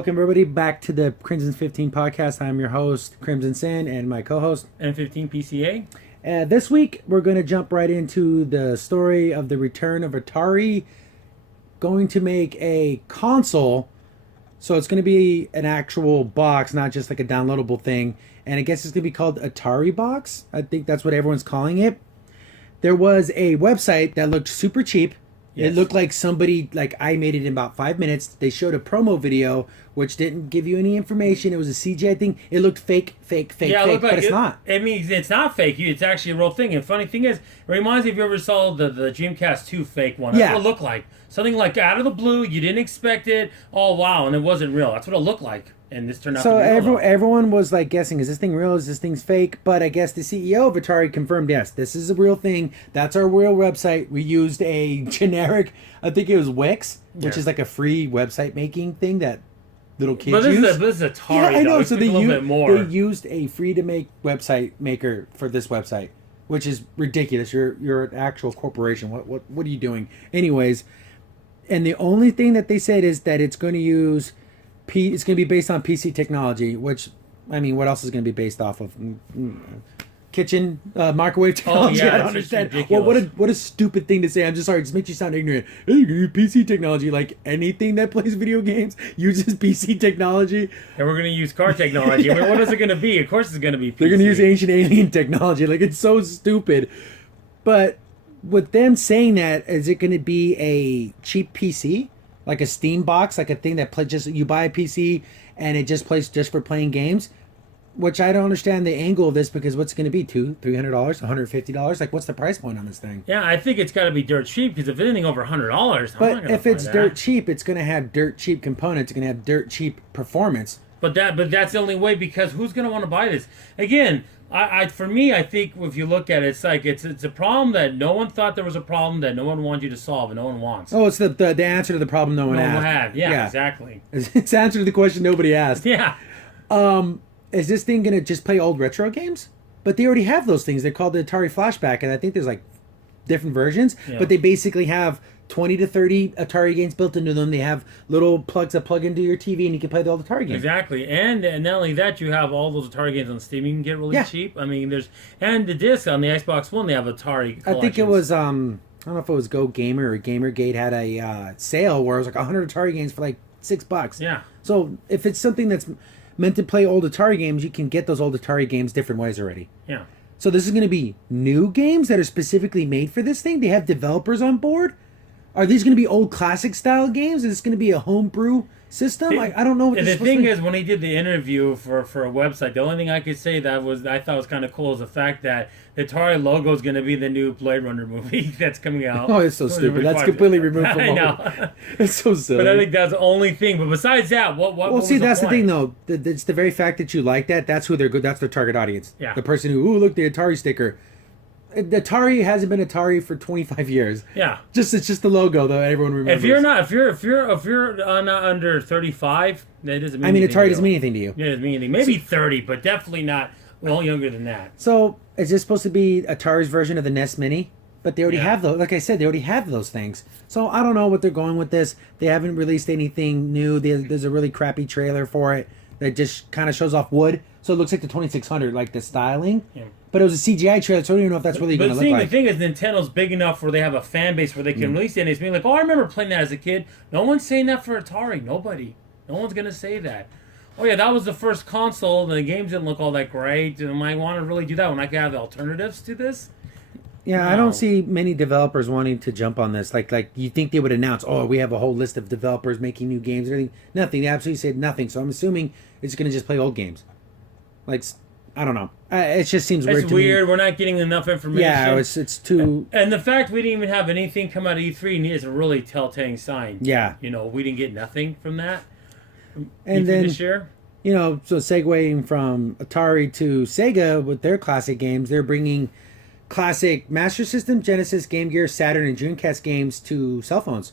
Welcome everybody back to the Crimson 15 podcast. I'm your host, Crimson Sin, and my co-host, N15 PCA. This week, we're going to jump right into the story of the return of Atari going to make a console. So it's going to be an actual box, not just like a downloadable thing. And I guess it's going to be called Atari Box. I think that's what everyone's calling it. There was a website that looked super cheap. Yes. It looked like somebody, like I made it in about 5 minutes. They showed a promo video, which didn't give you any information. It was a CGI thing. It looked fake, Yeah, it looked like but it's not. I mean, it's not fake. It's actually a real thing. And funny thing is, it reminds me if you ever saw the Dreamcast 2 fake one. That's what it looked like. Something like out of the blue, you didn't expect it. Oh, wow, and it wasn't real. That's what it looked like. And this turned out to be real. So everyone was like guessing, is this thing real? Is this thing fake? But I guess the CEO of Atari confirmed, yes, this is a real thing. That's our real website. We used a generic, I think it was Wix, which is like a free website making thing that little kids use. But this is Atari, yeah, I know. though. So they used a free to make website maker for this website, which is ridiculous. You're an actual corporation. What are you doing? Anyways, and the only thing that they said is that it's going to use it's going to be based on PC technology, which, I mean, what else is going to be based off of? Kitchen microwave technology? Oh, yeah, I don't understand. Ridiculous. Well, what a stupid thing to say. I'm just sorry. It just makes you sound ignorant. Hey, you're going to use PC technology. Like anything that plays video games uses PC technology. And we're going to use car technology. I mean, what is it going to be? Of course it's going to be PC. They're going to use ancient alien technology. Like, it's so stupid. But with them saying that, is it going to be a cheap PC? Like a Steam box, like a thing that you buy a PC and it just plays just for playing games, which I don't understand the angle of this, because what's it going to be, $300, $150? Like, what's the price point on this thing? Yeah, I think it's got to be dirt cheap, because if anything over $100, but if it's dirt cheap, it's going to have dirt cheap components. It's going to have dirt cheap performance. But that's the only way, because who's going to want to buy this? Again, for me, I think if you look at it, it's like it's a problem that no one thought there was a problem that no one wanted you to solve and no one wants. Oh, it's the answer to the problem no one had. Yeah, exactly. It's the answer to the question nobody asked. Yeah. Is this thing going to just play old retro games? But they already have those things. They're called the Atari Flashback, and I think there's like different versions. Yeah. But they basically have 20 to 30 Atari games built into them. They have little plugs that plug into your TV, and you can play the old Atari games. Exactly. And not only that, you have all those Atari games on Steam you can get really cheap. I mean, and the disc on the Xbox One, they have Atari collections. I think it was, I don't know if it was Go Gamer or Gamergate had a sale where it was like 100 Atari games for like $6. Yeah. So if it's something that's meant to play old Atari games, you can get those old Atari games different ways already. Yeah. So this is going to be new games that are specifically made for this thing? They have developers on board? Are these going to be old classic style games? Is this going to be a homebrew system? I don't know what the thing is, when he did the interview for a website, the only thing I could say that I thought was kind of cool is the fact that the Atari logo is going to be the new Blade Runner movie that's coming out. Oh, it's so stupid. That's completely removed from I know. It's so silly. But I think that's the only thing. But besides that, Well, see, that's the thing, though. It's the very fact that you like that. That's who they're good. That's their target audience. Yeah. The person who, look, the Atari sticker. Atari hasn't been Atari for 25 years. Yeah. It's just the logo though. Everyone remembers. If you're not under 35, that doesn't mean. I mean, Atari doesn't mean anything to you. Yeah, it doesn't mean anything. Maybe 30, but definitely not younger than that. So is this supposed to be Atari's version of the NES Mini? But they already have those. Like I said, they already have those things. So I don't know what they're going with this. They haven't released anything new. There's a really crappy trailer for it that just kind of shows off wood. So it looks like the 2600, like the styling. Yeah. But it was a CGI trailer, so I don't even know if that's really going to look like. The thing is, Nintendo's big enough where they have a fan base where they can release it. And it's being like, oh, I remember playing that as a kid. No one's saying that for Atari. Nobody. No one's going to say that. Oh, yeah, that was the first console, and the games didn't look all that great. Am I want to really do that when I can have the alternatives to this? Yeah, no. I don't see many developers wanting to jump on this. Like you think they would announce, oh, we have a whole list of developers making new games or anything. Nothing. They absolutely said nothing. So I'm assuming it's going to just play old games. Like, I don't know. It just seems weird to me. It's weird. We're not getting enough information. Yeah, it's too... And the fact we didn't even have anything come out of E3 is a really telltale sign. Yeah. You know, we didn't get nothing from that. And then, this year. You know, so segueing from Atari to Sega with their classic games, they're bringing classic Master System, Genesis, Game Gear, Saturn, and Dreamcast games to cell phones.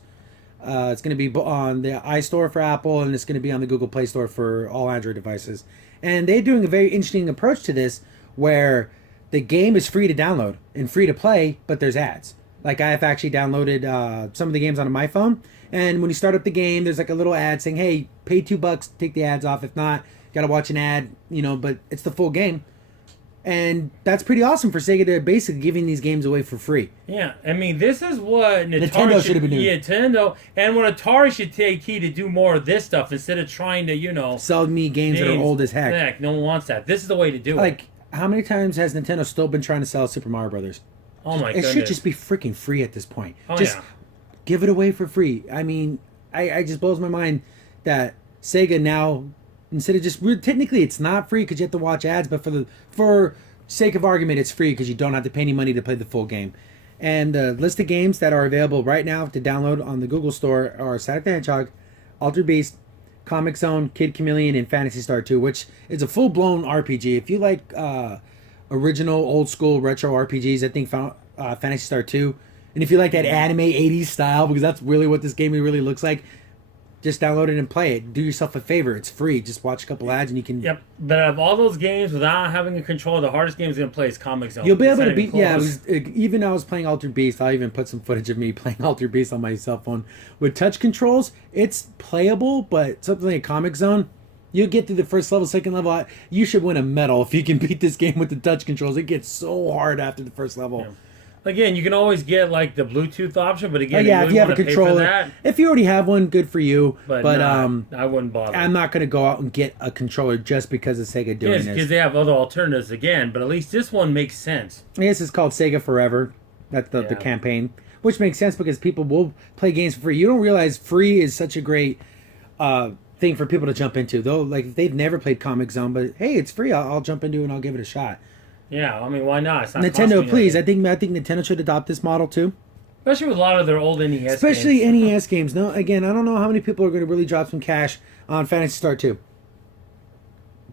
It's going to be on the iStore for Apple, and it's going to be on the Google Play Store for all Android devices. And they're doing a very interesting approach to this, where the game is free to download and free to play, but there's ads. Like I've actually downloaded some of the games onto my phone, and when you start up the game, there's like a little ad saying, "Hey, pay $2, take the ads off. If not, gotta watch an ad." But it's the full game, and that's pretty awesome for Sega to basically giving these games away for free. Yeah, I mean, this is what Nintendo should have been doing. Yeah, Nintendo, and what Atari should take heed to do more of this stuff instead of trying to, Sell me games that are old as heck. No one wants that. This is the way to do it. Like, how many times has Nintendo still been trying to sell Super Mario Brothers? Oh my It goodness. should just be freaking free at this point. Oh, Just yeah. give it away for free. I mean, I just blows my mind that Sega now, instead of just technically it's not free because you have to watch ads, but for sake of argument, it's free because you don't have to pay any money to play the full game. And the list of games that are available right now to download on the Google Store are Sonic the Hedgehog, Altered Beast, Comic Zone, Kid Chameleon, and Phantasy Star 2, which is a full-blown RPG. If you like original, old-school, retro RPGs, I think Phantasy Star 2. And if you like that anime 80s style, because that's really what this game really looks like, just download it and play it. Do yourself a favor. It's free. Just watch a couple ads and you can... Yep, but of all those games, without having a controller, the hardest game is going to play is Comic Zone. You'll be able It's to not beat... even Yeah, close. even I was playing Altered Beast. I'll even put some footage of me playing Altered Beast on my cell phone. With touch controls, it's playable, but something like Comic Zone, you get through the first level, second level, you should win a medal if you can beat this game with the touch controls. It gets so hard after the first level. Yeah. Again, you can always get like the Bluetooth option, but Oh, again, yeah, you if you have a want to pay for controller. that. If you already have one, good for you. But I wouldn't bother. I'm not going to go out and get a controller just because of Sega doing Yes, this. because they have other alternatives again, but at least this one makes sense. I guess it's called Sega Forever. That's the Yeah. campaign, which makes sense because people will play games for free. You don't realize free is such a great thing for people to jump into. Though, like if they've never played Comic Zone, but hey, it's free. I'll jump into it and I'll give it a shot. Yeah, I mean, why not? It's not costing Nintendo, me please. anything. I think Nintendo should adopt this model too. Especially with a lot of their old NES Especially games. NES games. No, again, I don't know how many people are going to really drop some cash on Phantasy Star 2.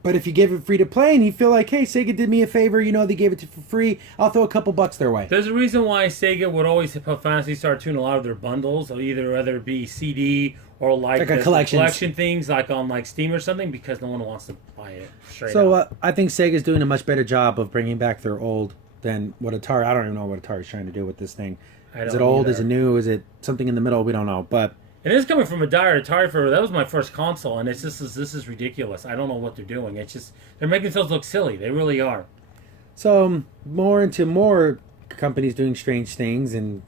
But if you give it free to play and you feel like, hey, Sega did me a favor, they gave it to for free, I'll throw a couple bucks their way. There's a reason why Sega would always put Phantasy Star 2 in a lot of their bundles, or whether it be CD or like Like a the collection things, like on like Steam or something, because no one wants to buy it straight So up. I think Sega's doing a much better job of bringing back their old than what Atari. I don't even know what Atari's trying to do with this thing. Is it old? Is it new? Is it something in the middle? We don't know. But It is coming from a dire Atari for that was my first console, and this is ridiculous. I don't know what they're doing. It's just they're making themselves look silly. They really are. so more companies doing strange things, and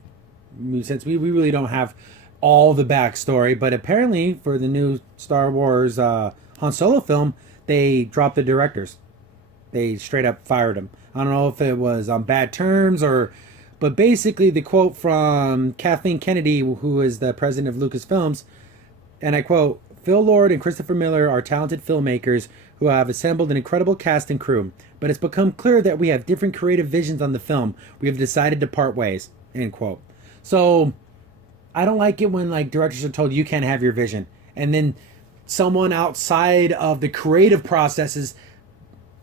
since we really don't have all the backstory, but apparently for the new Star Wars Han Solo film, they dropped the directors. They straight up fired them. I don't know if it was on bad terms but basically the quote from Kathleen Kennedy, who is the president of Lucasfilms, and I quote, "Phil Lord and Christopher Miller are talented filmmakers who have assembled an incredible cast and crew, but it's become clear that we have different creative visions on the film. We have decided to part ways," end quote. So I don't like it when like directors are told you can't have your vision, and then someone outside of the creative processes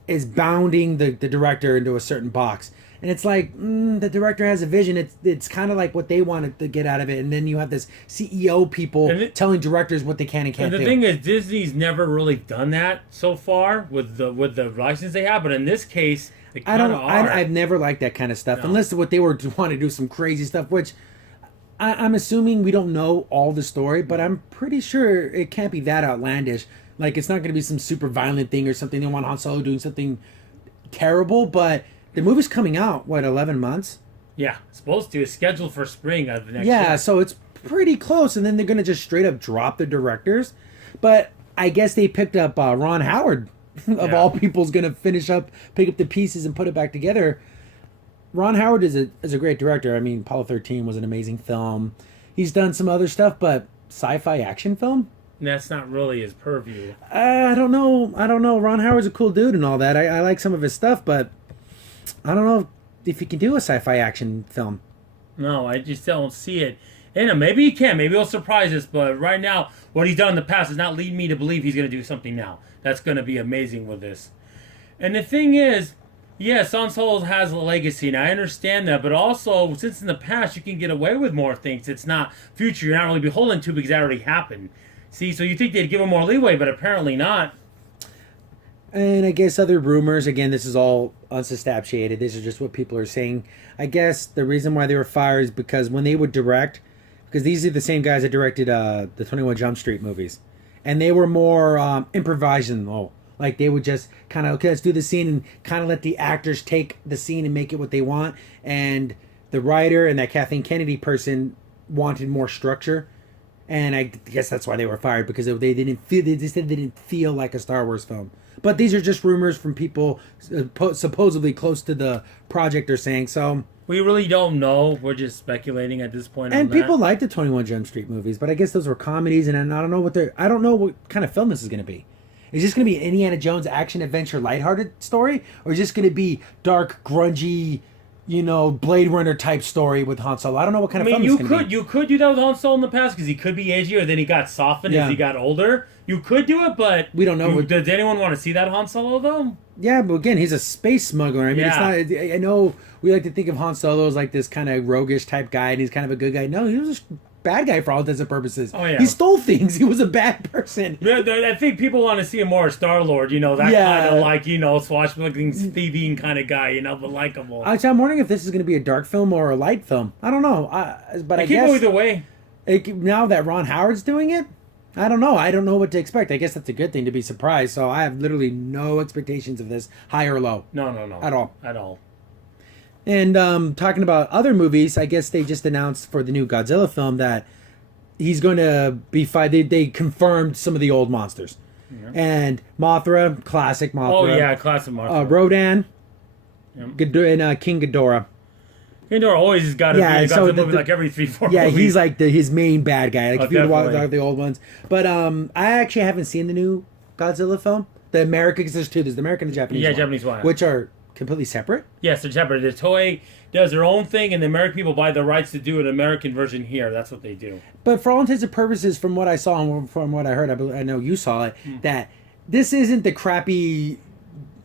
is bounding the director into a certain box. And it's like, the director has a vision. It's kind of like what they wanted to get out of it. And then you have this CEO people telling directors what they can and can't do. And the thing is, Disney's never really done that so far with the license they have. But in this case, they kind of are. I've never liked that kind of stuff. No. Unless what they were want to do some crazy stuff, which I'm assuming we don't know all the story, but I'm pretty sure it can't be that outlandish. Like, it's not going to be some super violent thing or something. They want Han Solo doing something terrible, but the movie's coming out, 11 months? Yeah, supposed to. It's scheduled for spring of the next Yeah, year. so it's pretty close, and then they're going to just straight up drop the directors. But I guess they picked up Ron Howard, of all people, is going to pick up the pieces and put it back together. Ron Howard is a great director. I mean, Apollo 13 was an amazing film. He's done some other stuff, but sci-fi action film? That's not really his purview. I don't know. Ron Howard's a cool dude and all that. I like some of his stuff, but I don't know if he can do a sci-fi action film. No, I just don't see it. And maybe he can. Maybe he'll surprise us. But right now, what he's done in the past does not lead me to believe he's going to do something now. That's going to be amazing with this. And the thing is, yes, Han Solo has a legacy, and I understand that. But also, since in the past you can get away with more things, it's not future. You're not really beholden to because that already happened. See, so you think they'd give him more leeway, but apparently not. And I guess other rumors, again, this is all unsubstantiated. These are just what people are saying. I guess the reason why they were fired is because when they would direct, because these are the same guys that directed the 21 Jump Street movies. And they were more improvisational. Like they would just kind of, okay, let's do the scene and kind of let the actors take the scene and make it what they want. And the writer and that Kathleen Kennedy person wanted more structure. And I guess that's why they were fired, because they just didn't feel like a Star Wars film. But these are just rumors from people supposedly close to the project are saying. So We really don't know. We're just speculating at this point. and on people that. like the 21 Jump Street movies, but I guess those were comedies, and I don't know what kind of film this is going to be. Is this going to be an Indiana Jones action adventure lighthearted story, or is this going to be dark, grungy, Blade Runner type story with Han Solo? I don't know what kind of film you it's going to be. you could do that with Han Solo in the past because he could be edgier. Then he got softened Yeah. as he got older. You could do it, but We don't know. Does anyone want to see that Han Solo though? Yeah, but again, he's a space smuggler. I mean, Yeah. it's not. I know we like to think of Han Solo as like this kind of roguish type guy, and he's kind of a good guy. No, he was a bad guy for all intents and purposes. Oh, yeah. He stole things. He was a bad person. I think people want to see him more Star-Lord, that Yeah. kind of like, swashbuckling, thieving kind of guy, but likable. Actually, I'm wondering if this is going to be a dark film or a light film. I don't know. But I It could go guess either way. now that Ron Howard's doing it, I don't know. I don't know what to expect. I guess that's a good thing to be surprised. So I have literally no expectations of this, high or low. No. At all. At all. And talking about other movies, I guess they just announced for the new Godzilla film that he's going to be They confirmed some of the old monsters. Yeah. And Mothra, classic Mothra. Oh, yeah, classic Marvel. Rodan, Yep. and King Ghidorah. Ghidorah always has got to Yeah, be so movie like every 3-4 Yeah, movies. he's like his main bad guy. Like Oh, if you watch definitely. the old ones. But I actually haven't seen the new Godzilla film. The American, because there's two. There's the American and the Japanese. Yeah, one, Japanese one. which are completely separate. Yes, they're separate. The Toei does their own thing, and the American people buy the rights to do an American version here. That's what they do. But for all intents and purposes, from what I saw and from what I heard, I know you saw it, Hmm. that this isn't the crappy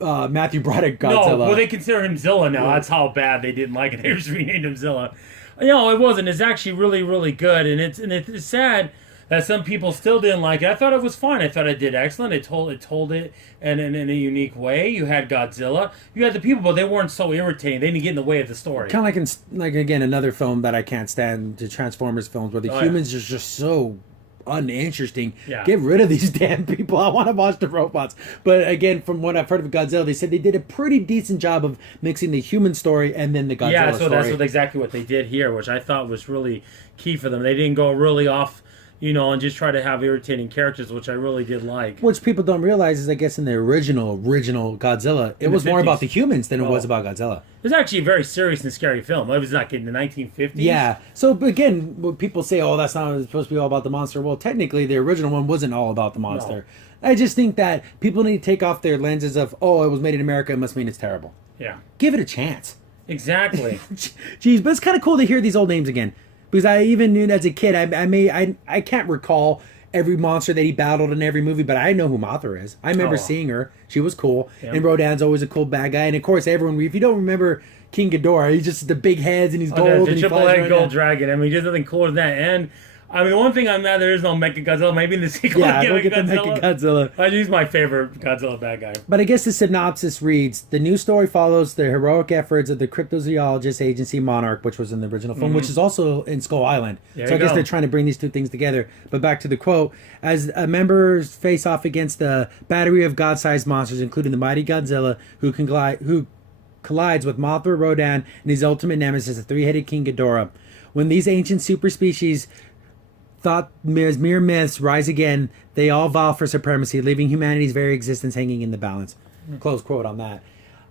Matthew Broderick Godzilla. No, well, they consider him Zilla now. That's how bad they didn't like it. They just renamed him Zilla. No, it wasn't. It's actually really, really good, and it's sad that some people still didn't like it. I thought it was fine. I thought it did excellent. It told it in a unique way. You had Godzilla. You had the people, but they weren't so irritating. They didn't get in the way of the story. Kind of like again, another film that I can't stand, the Transformers films, where the Oh, humans are just so uninteresting. Yeah. Get rid of these damn people. I want to watch the robots. But again, from what I've heard of Godzilla, they said they did a pretty decent job of mixing the human story and then the Godzilla Yeah, so story. that's exactly what they did here, which I thought was really key for them. They didn't go really off, and just try to have irritating characters, which I really did like. Which people don't realize is, I guess, in the original Godzilla, it In the was more 50s. about the humans than it was Oh. about Godzilla. It was actually a very serious and scary film. It was like in the 1950s. Yeah. So but again, when people say, "Oh, that's not supposed to be all about the monster," well, technically, the original one wasn't all about the monster. I just think that people need to take off their lenses of, "Oh, it was made in America; it must mean it's terrible." Yeah. Give it a chance. Exactly. Jeez, but it's kind of cool to hear these old names again, because I even knew as a kid, I can't recall every monster that he battled in every movie, but I know who Mothra is. I remember Oh. seeing her; she was cool. Yeah. And Rodan's always a cool bad guy, and of course, everyone. If you don't remember King Ghidorah, he's just the big heads and he's gold the and he triple flies head around. gold dragon. I mean, there's nothing cooler than that. And I mean, the one thing I'm mad there is no Mecha Godzilla. Maybe in the sequel, Yeah, I'll go get the Mecha Godzilla. He's my favorite Godzilla bad guy. But I guess the synopsis reads: the new story follows the heroic efforts of the cryptozoologist agency Monarch, which was in the original film, which is also in Skull Island. There So I you guess go. they're trying to bring these two things together. But back to the quote: as members face off against the battery of god-sized monsters, including the mighty Godzilla, who collides with Mothra, Rodan, and his ultimate nemesis, the three-headed King Ghidorah. When these ancient super species thought as mere myths rise again, they all vow for supremacy, leaving humanity's very existence hanging in the balance. Close quote on that.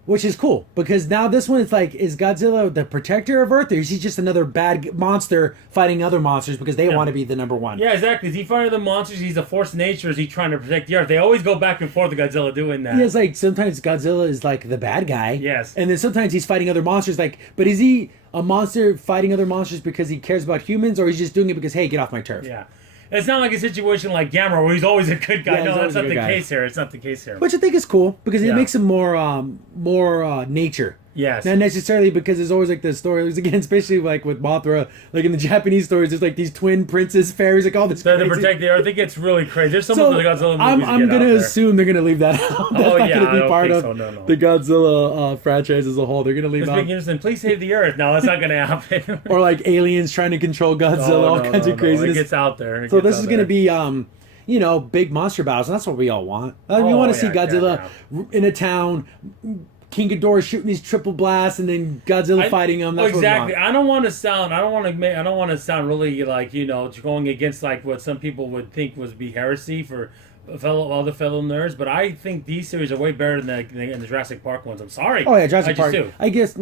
Which is cool, because now this one is like, is Godzilla the protector of Earth, or is he just another bad monster fighting other monsters because they want to be the number one? Yeah, exactly. Is he fighting the monsters? He's a force of nature. Is he trying to protect the Earth? They always go back and forth with Godzilla doing that. Yeah, it's like sometimes Godzilla is like the bad guy. Yes. And then sometimes he's fighting other monsters. Like, but is he a monster fighting other monsters because he cares about humans, or he's just doing it because, hey, get off my turf? Yeah. It's not like a situation like Gamera where he's always a good guy. Yeah, he's No, always that's a not good the guy. case here. It's not the case here. Which I think is cool because it Yeah. makes him more nature. Yes. Not necessarily because there's always like the stories again, especially like with Mothra, like in the Japanese stories, there's like these twin princess fairies, like all this. To crazy. protect the Earth, it gets really crazy. There's some So of the Godzilla I'm movies gonna that get out assume they're gonna leave that out. That's Oh, not yeah, gonna I be don't part think of so, no. the Godzilla franchise as a whole. They're gonna leave there. out. Speaking Anderson, please save the Earth. No, that's not going to happen. Or like aliens trying to control Godzilla, Oh, all kinds of craziness. It gets out there. So this is going to be, big monster battles, and that's what we all want. We Oh, want to see yeah, Godzilla in a town, King Ghidorah shooting these triple blasts, and then Godzilla fighting him. That's exactly. what we want. I don't want to sound really like going against like what some people would think would be heresy for other fellow nerds, but I think these series are way better than the Jurassic Park ones. I'm sorry. Oh yeah, Jurassic Park. Just do. I guess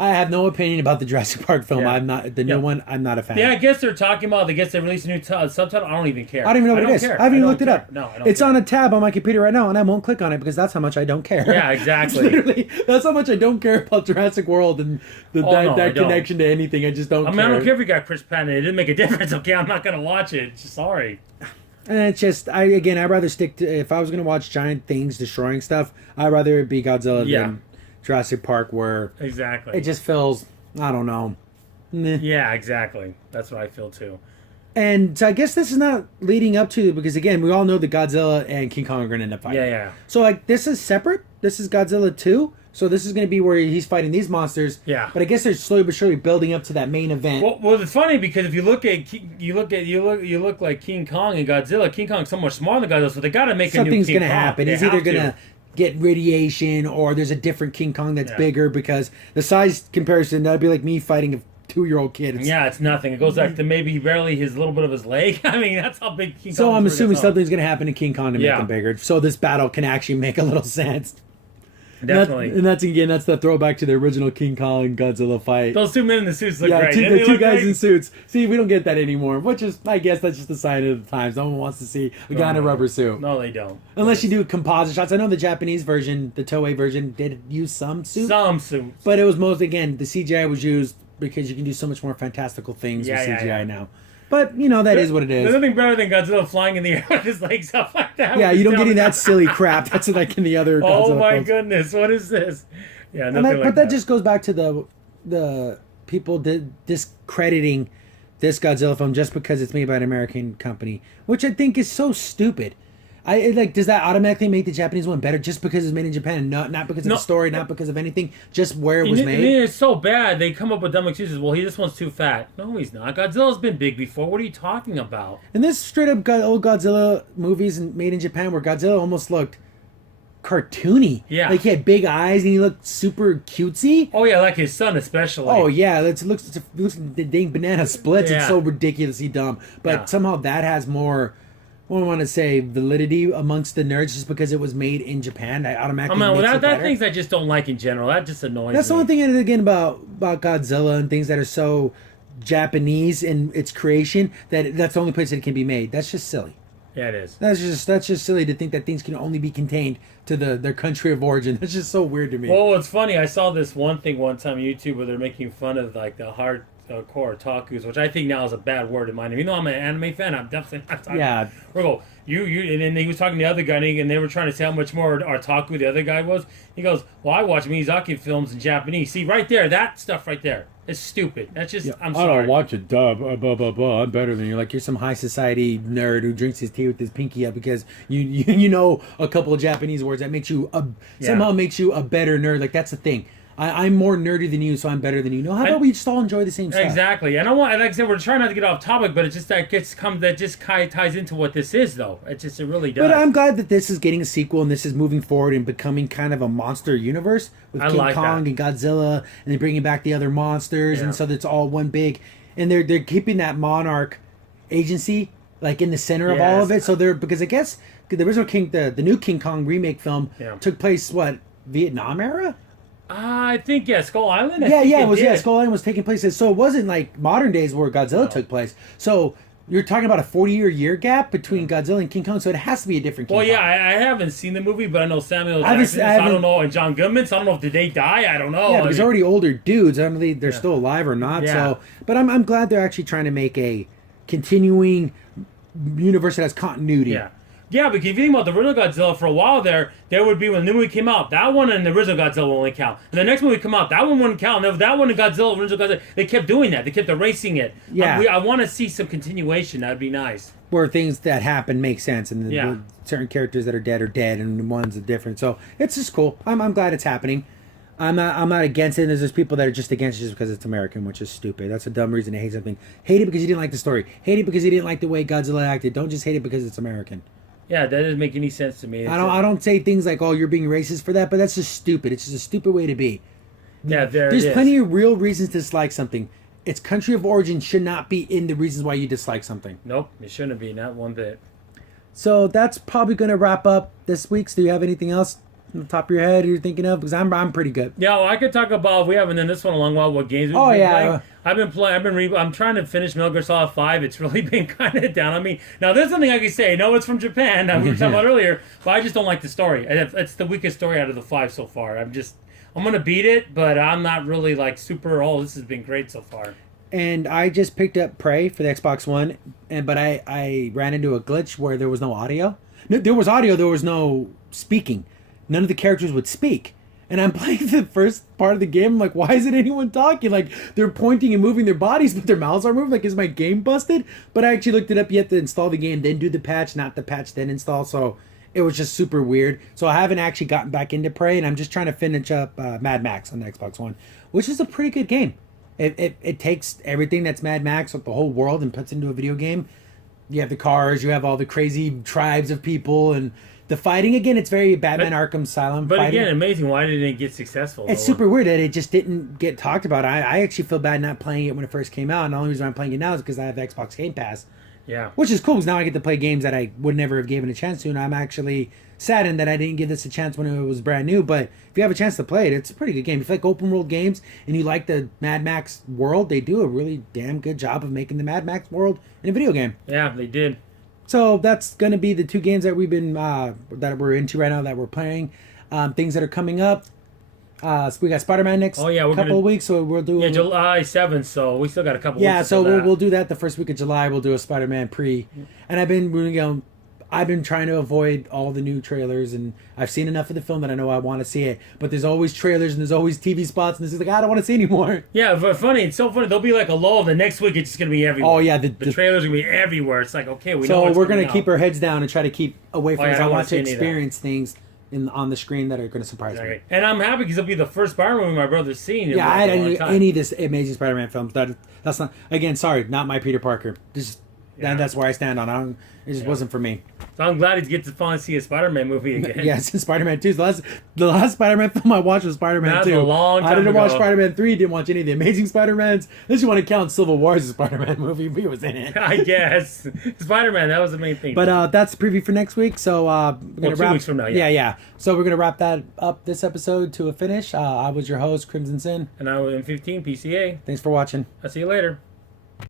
I have no opinion about the Jurassic Park film. Yeah. I'm not the new one. I'm not a fan. Yeah, I guess they're talking about. They guess they released a new subtitle. I don't even care. I don't even know what it is. Care. I haven't even looked it care. up. No, I don't. It's care. on a tab on my computer right now, and I won't click on it because that's how much I don't care. Yeah, exactly. Literally, that's how much I don't care about Jurassic World and no, I that don't. connection to anything. I just don't. I mean, I don't care if you got Chris Pratt. It didn't make a difference. Okay, I'm not gonna watch it. Sorry. And it's just, I'd rather stick to, if I was going to watch giant things destroying stuff, I'd rather it be Godzilla than Jurassic Park, where Exactly. it just feels, I don't know. Meh. Yeah, exactly. That's what I feel too. And so I guess this is not leading up to, because again, we all know that Godzilla and King Kong are going to end up fighting. Yeah. So like, this is separate. This is Godzilla 2. So this is going to be where he's fighting these monsters. Yeah. But I guess they're slowly but surely building up to that main event. Well, it's funny because if you look like King Kong and Godzilla. King Kong's so much smaller than Godzilla, so they got to make Something's a new King going to Kong. happen. They He's either have to. going to get radiation, or there's a different King Kong that's Yeah. bigger, because the size comparison, that'd be like me fighting a 2-year-old kid. Yeah, it's nothing. It goes back to maybe barely his little bit of his leg. I mean, that's how big King Kong. So I'm is. assuming something's going to happen to King Kong to make Yeah. him bigger. So this battle can actually make a little sense. Definitely. And that's the throwback to the original King Kong and Godzilla fight. Those two men in the suits look Yeah, great. the Didn't they two look guys great? in suits. See, we don't get that anymore, which is, I guess, that's just a sign of the times. No one wants to see a guy in a rubber suit. No, they don't. Unless you do composite shots. I know the Japanese version, the Toei version, did use some suits. Some suits. But it was mostly, again, the CGI was used because you can do so much more fantastical things Yeah, with yeah, CGI yeah. now. But, that is what it There's is. nothing better than Godzilla flying in the air with his legs up like that. Yeah, with you his don't get any of tail. that silly crap. That's like in the other Oh Godzilla my films. goodness, what is this? Yeah, And nothing that, like but that just goes back to the people discrediting this Godzilla film just because it's made by an American company, which I think is so stupid. Does that automatically make the Japanese one better just because it's made in Japan, and not because of No. the story, not because of anything, just where it And was it- made? and it's so bad. They come up with dumb excuses. Well, this one's too fat. No, he's not. Godzilla's been big before. What are you talking about? And this straight up old Godzilla movies made in Japan where Godzilla almost looked cartoony. Yeah. Like he had big eyes and he looked super cutesy. Oh yeah, like his son especially. Oh yeah, it looks like the dang banana splits. It's Yeah. so ridiculously dumb. But Yeah. somehow that has more, what do I want to say, validity amongst the nerds just because it was made in Japan. That I automatically mean, makes it that better. things I just don't like in general. That just annoys That's the me. one thing, and again, about Godzilla and things that are so Japanese in its creation, that's the only place that it can be made. That's just silly. Yeah, it is. That's just silly to think that things can only be contained to their country of origin. That's just so weird to me. Well, it's funny. I saw this one thing one time on YouTube where they're making fun of like the hardcore otakus, which I think now is a bad word in my name. You know, I'm an anime fan. I'm definitely not talking. Yeah. Virgo, you, and then he was talking to the other guy, and they were trying to say how much more otaku the other guy was. He goes, "Well, I watch Miyazaki films in Japanese. See, right there, that stuff right there is stupid. That's just. I'm I sorry. don't watch it dub. Blah blah blah. I'm better than you. Like you're some high society nerd who drinks his tea with his pinky up because you know a couple of Japanese words that makes you somehow makes you a better nerd. Like that's the thing. I'm more nerdy than you, so I'm better than you. No, how about we just all enjoy the same stuff? Exactly. And I want, like I said, we're trying not to get off topic, but it just that just kind of ties into what this is, though. It really does. But I'm glad that this is getting a sequel and this is moving forward and becoming kind of a monster universe with I King like Kong that. and Godzilla, and they're bringing back the other monsters, Yeah. and so that's all one big. And they're keeping that monarch agency like in the center of all of Yes. it. So because I guess the original the new King Kong remake film Yeah. took place Vietnam era. I think Skull Island. It was. Skull Island was taking place. So it wasn't like modern days where Godzilla took place. So you're talking about a 40-year gap between Godzilla and King Kong. So it has to be a different King Well, Kong. yeah, I haven't seen the movie, but I know Samuel I haven't- Jackson. I So I haven't- don't know, and John Goodman. So I don't know if did they die. I don't know. Yeah, I because mean, they're already older dudes. I don't know if they're still alive or not. Yeah. So, but I'm glad they're actually trying to make a continuing universe that has continuity. yeah. Yeah, because if you think about the original Godzilla, for a while there would be when the new movie came out, that one and the original Godzilla will only count. And the next movie come out, that one wouldn't count. And that one and Godzilla, original Godzilla, they kept doing that. They kept erasing it. Yeah. I want to see some continuation. That'd be nice. Where things that happen make sense, and Yeah. the certain characters that are dead, and the ones are different. So it's just cool. I'm glad it's happening. I'm not against it. There's just people that are just against it just because it's American, which is stupid. That's a dumb reason to hate something. Hate it because you didn't like the story. Hate it because you didn't like the way Godzilla acted. Don't just hate it because it's American. Yeah, that doesn't make any sense to me. I don't say things like, "Oh, you're being racist for that," but that's just stupid. It's just a stupid way to be. Yeah, There's plenty of real reasons to dislike something. Its country of origin should not be in the reasons why you dislike something. Nope, it shouldn't be. Not one bit. So that's probably going to wrap up this week. So do you have anything else on the top of your head you're thinking of? Because I'm pretty good. Yeah, well, I could talk about. We haven't done this one in a long while. What games we've Oh, been yeah. playing. I'm trying to finish Metal Gear Solid 5. It's really been kind of down on me. Now, there's something I can say. I know it's from Japan. We were talking about earlier, but I just don't like the story. It's the weakest story out of the 5 so far. I'm gonna beat it, but I'm not really like super. Oh, this has been great so far. And I just picked up Prey for the Xbox One, but I ran into a glitch where there was no audio. No, there was audio, there was no speaking. None of the characters would speak. And I'm playing the first part of the game. I'm like, why isn't anyone talking? Like, they're pointing and moving their bodies, but their mouths aren't moving. Like, is my game busted? But I actually looked it up. You have to install the game, then do the patch, not the patch, then install. So it was just super weird. So I haven't actually gotten back into Prey, and I'm just trying to finish up Mad Max on the Xbox One, which is a pretty good game. It takes everything that's Mad Max with the whole world and puts it into a video game. You have the cars, you have all the crazy tribes of people, and the fighting. Again, it's very Batman Arkham Asylum But fighting. again, amazing. Why didn't it get successful? It's super weird that it just didn't get talked about. I actually feel bad not playing it when it first came out, and the only reason I'm playing it now is because I have Xbox Game Pass, Yeah. which is cool because now I get to play games that I would never have given a chance to, and I'm actually saddened that I didn't give this a chance when it was brand new. But if you have a chance to play it, it's a pretty good game. If you like open world games and you like the Mad Max world, they do a really damn good job of making the Mad Max world in a video game. Yeah, they did. So that's going to be the two games that we've been that we're into right now that we're playing. Things that are coming up. So we got Spider-Man next Oh, yeah, we're couple gonna- of weeks, so we'll do. Yeah, July 7th, so we still got a couple Yeah, weeks. so until that. we'll do that the first week of July. We'll do a Spider-Man pre, and I've been trying to avoid all the new trailers, and I've seen enough of the film that I know I want to see it. But there's always trailers and there's always TV spots, and it's just like I don't want to see anymore. Yeah, but funny. It's so funny. There'll be like a lull. The next week, it's just gonna be everywhere. Oh yeah, The trailers are gonna be everywhere. It's like, okay, we know. so what's we're gonna coming keep out. our heads down and try to keep away from Oh, yeah, this. I I don't wanna want to see any of that. experience things on the screen that are going to surprise me. Okay. And I'm happy because it'll be the first Spider-Man movie my brother's seen. In Yeah, like I a long didn't time. any of this Amazing Spider-Man films. That's not again. Sorry, not my Peter Parker. That's where I stand on. It just wasn't for me. So I'm glad he gets to finally see a Spider-Man movie again. Yes, Spider-Man 2. The last Spider-Man film I watched was Spider-Man That's 2. a long I time didn't watch ago. Spider-Man 3. Didn't watch any of the Amazing Spider-Mans. Unless you want to count Civil War as a Spider-Man movie, but he was in it. I guess Spider-Man. That was the main thing. But that's the preview for next week. So we're gonna 2 wrap. weeks from now, yeah. Yeah. So we're gonna wrap that up this episode to a finish. I was your host, Crimson Sin. and I was in 15 PCA. Thanks for watching. I'll see you later.